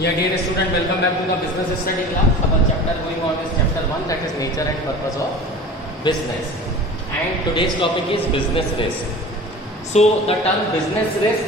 Yeah, dear student, welcome back to the business study class. Our chapter going on is chapter 1, that is nature and purpose of business. And today's topic is business risk. So the term business risk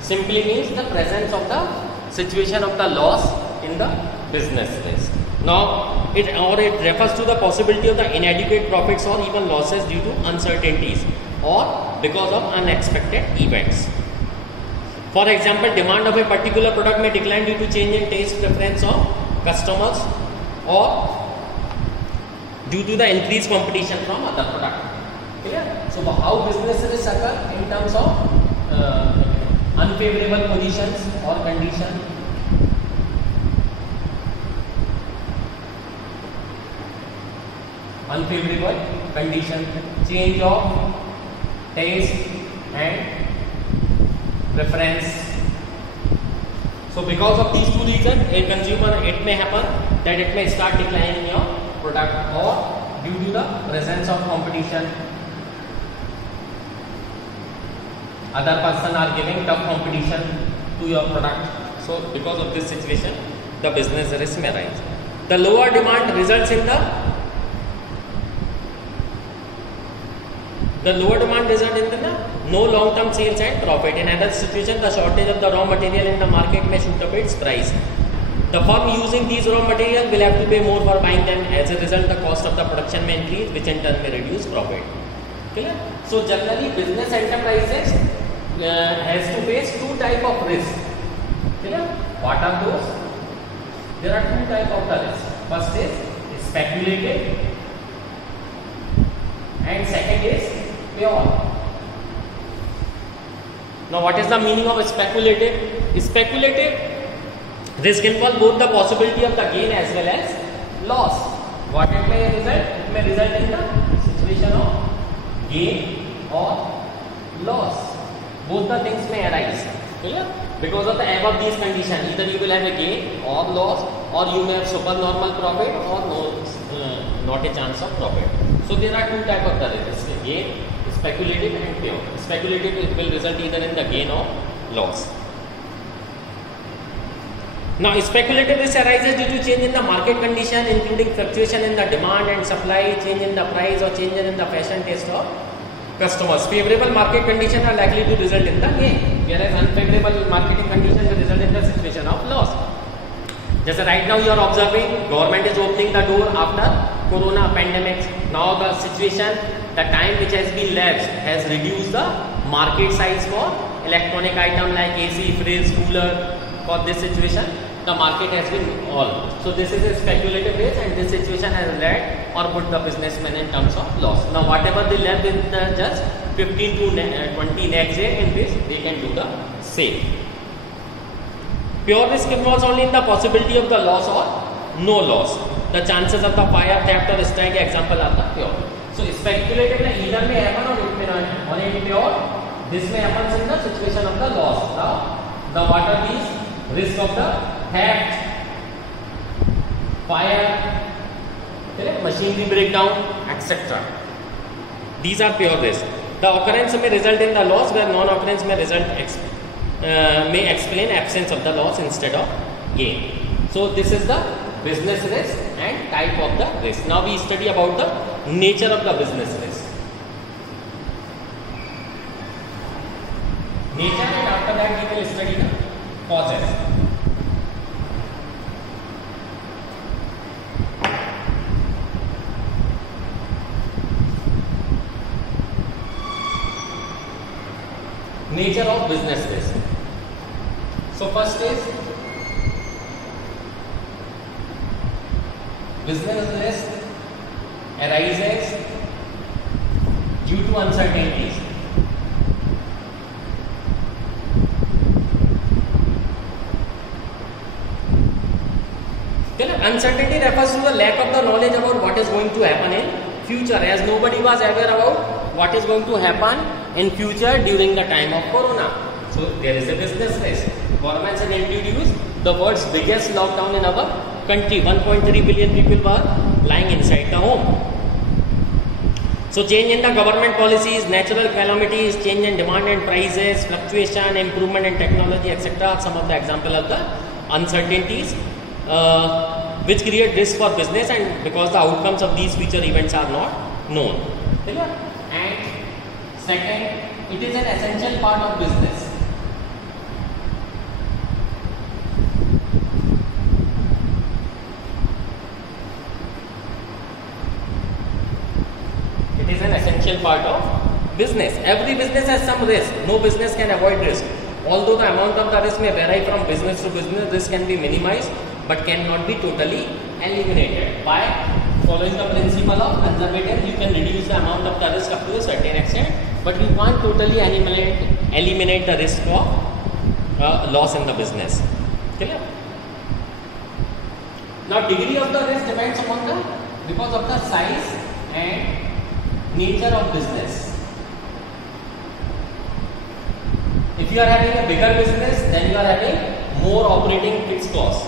simply means the presence of the situation of the loss in the business risk. Now it refers to the possibility of the inadequate profits or even losses due to uncertainties or because of unexpected events. For example, demand of a particular product may decline due to change in taste preference of customers or due to the increased competition from other product. Clear? So how business risks occur in terms of unfavorable positions or condition. Unfavorable condition, change of taste and preference. So because of these two reasons, a consumer, it may happen that it may start declining your product, or due to the presence of competition, other person are giving tough competition to your product. So because of this situation, the business risk may rise. The lower demand results in the lower demand result in the no long-term sales and profit. In another situation, the shortage of the raw material in the market may shoot up its price. The firm using these raw materials will have to pay more for buying them. As a result, the cost of the production may increase, which in turn may reduce profit. Clear? So generally, business enterprises has to face two type of risk. Clear? What are those? There are two type of the risk. First is speculative, and second is pure. Now, what is the meaning of speculative? Speculative risk involves both the possibility of the gain as well as loss. What it may result? It may result in the situation of gain or loss. Both the things may arise. Clear? Because of the above these conditions, either you will have a gain or loss, or you may have supernormal profit or not a chance of profit. So there are two types of the risk: gain, speculative and pure. Speculative, it will result either in the gain or loss. Now, speculative risk arises due to change in the market condition, including fluctuation in the demand and supply, change in the price, or change in the fashion taste of customers. Favorable market conditions are likely to result in the gain, whereas unfavorable marketing conditions will result in the situation of loss. Just right now you are observing, government is opening the door after corona pandemic. Now the situation, the time which has been lapsed has reduced the market size for electronic item like AC, fridge, cooler. For this situation, the market has been all. So this is a speculative risk, and this situation has led or put the businessmen in terms of loss. Now whatever they left in the just 15 to 20 next day, in which they can do the same. Pure risk involves only in the possibility of the loss or no loss. The chances of the fire, theft or strike example are the pure. So speculative either may happen or it may not happen. On a pure, this may happen in the situation of the loss. The what are these? Risk of the theft, fire, machinery breakdown, etc. These are pure risks. The occurrence may result in the loss, where non-occurrence may result may explain absence of the loss instead of gain. So this is the business risk and type of the risk. Now we study about the nature of the business risk. Nature, and after that we will study the causes. Nature of business risk. So first is business risk arises due to uncertainties. Uncertainty refers to the lack of the knowledge about what is going to happen in future, as nobody was aware about what is going to happen in future during the time of corona. So there is a business risk. Governments have introduced the world's biggest lockdown in our country. 1.3 billion people were lying inside the home. So change in the government policies, natural calamities, change in demand and prices, fluctuation, improvement in technology, etc. Some of the example of the uncertainties which create risk for business, and because the outcomes of these future events are not known. And second, it is an essential part of business. It is an essential part of business. Every business has some risk. No business can avoid risk. Although the amount of the risk may vary from business to business, risk can be minimized but cannot be totally eliminated. By following the principle of conservative, you can reduce the amount of the risk up to a certain extent, but you can't totally eliminate the risk of loss in the business. Clear? Now, degree of the risk depends upon because of the size and nature of business. If you are having a bigger business, then you are having more operating fixed costs.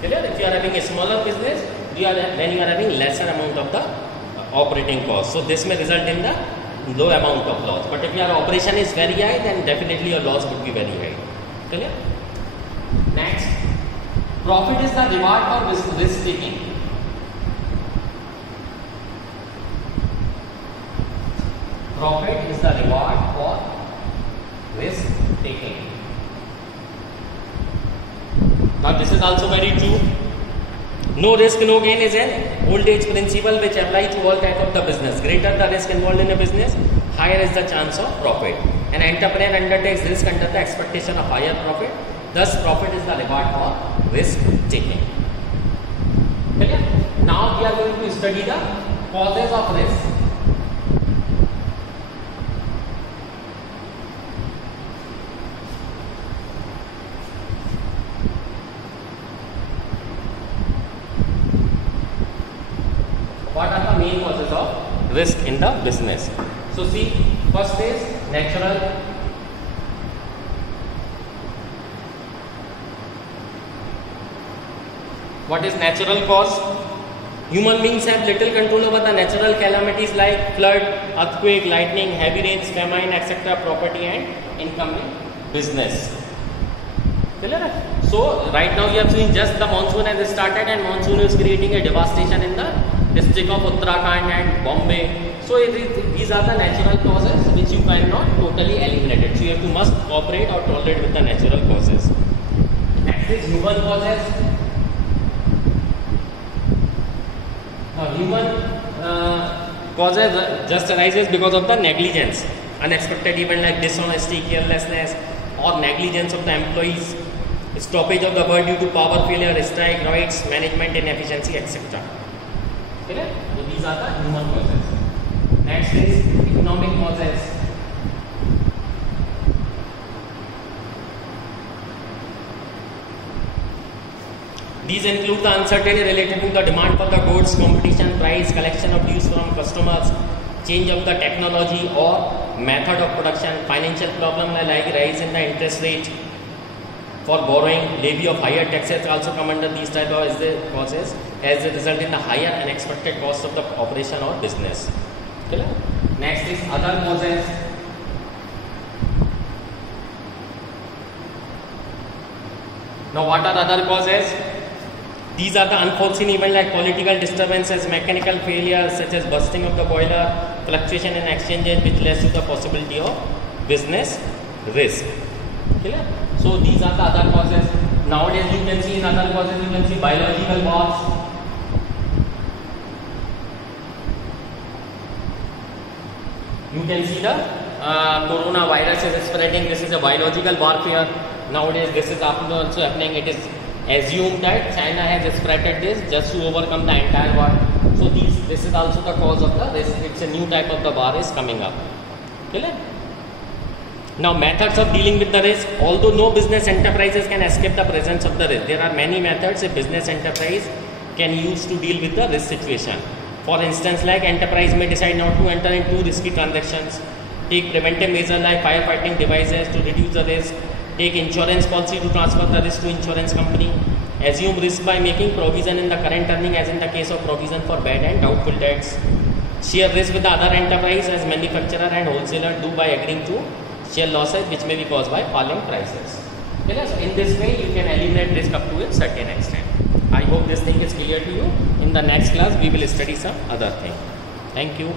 Clear? If you are having a smaller business, then you are having lesser amount of the operating costs. So this may result in the low amount of loss. But if your operation is very high, then definitely your loss would be very high. Clear? Next, profit is the reward for risk taking. Profit is the reward for risk taking. Now this is also very true. No risk, no gain is an old age principle which applies to all type of the business. Greater the risk involved in a business, higher is the chance of profit. An entrepreneur undertakes risk under the expectation of higher profit. Thus, profit is the reward for risk taking. Okay? Now we are going to study the causes of risk. What are the main causes of risk in the business? So see, first is natural. What is natural cause? Human beings have little control over the natural calamities like flood, earthquake, lightning, heavy rains, famine, etc. Property and income in business. Clear? So right now we have seen just the monsoon has started, and monsoon is creating a devastation in the district of Uttarakhand and Bombay. So these are the natural causes which you cannot totally eliminate it. So you have to must cooperate or tolerate with the natural causes. Next is human causes. Now human causes just arises because of the negligence, unexpected event like dishonesty, carelessness, or negligence of the employees, stoppage of the work due to power failure, strike, riots, management inefficiency, etc. Okay? So these are the human causes. Next is economic causes. These include the uncertainty related to the demand for the goods, competition, price, collection of dues from customers, change of the technology or method of production, financial problem like rise in the interest rate for borrowing, levy of higher taxes also come under these type of causes as a result in the higher unexpected cost of the operation or business. Okay. Next is other causes. Now what are other causes? These are the unforeseen events like political disturbances, mechanical failures such as bursting of the boiler, fluctuation in exchanges which leads to the possibility of business risk. Okay. So these are the other causes. Nowadays you can see in other causes, you can see biological wars. You can see the coronavirus is spreading. This is a biological warfare. Nowadays this is also happening. It is assumed that China has spreaded this just to overcome the entire world. So this is also the cause of the risk. It's a new type of the war is coming up. Okay. Now methods of dealing with the risk. Although no business enterprises can escape the presence of the risk, there are many methods a business enterprise can use to deal with the risk situation. For instance, like enterprise may decide not to enter into risky transactions, take preventive measures like firefighting devices to reduce the risk, take insurance policy to transfer the risk to insurance company, assume risk by making provision in the current earning as in the case of provision for bad and doubtful debts, share risk with the other enterprise as manufacturer and wholesaler do by agreeing to share losses which may be caused by falling prices. Okay, so in this way you can eliminate risk up to a certain extent. I hope this thing is clear to you. In the next class we will study some other thing. Thank you.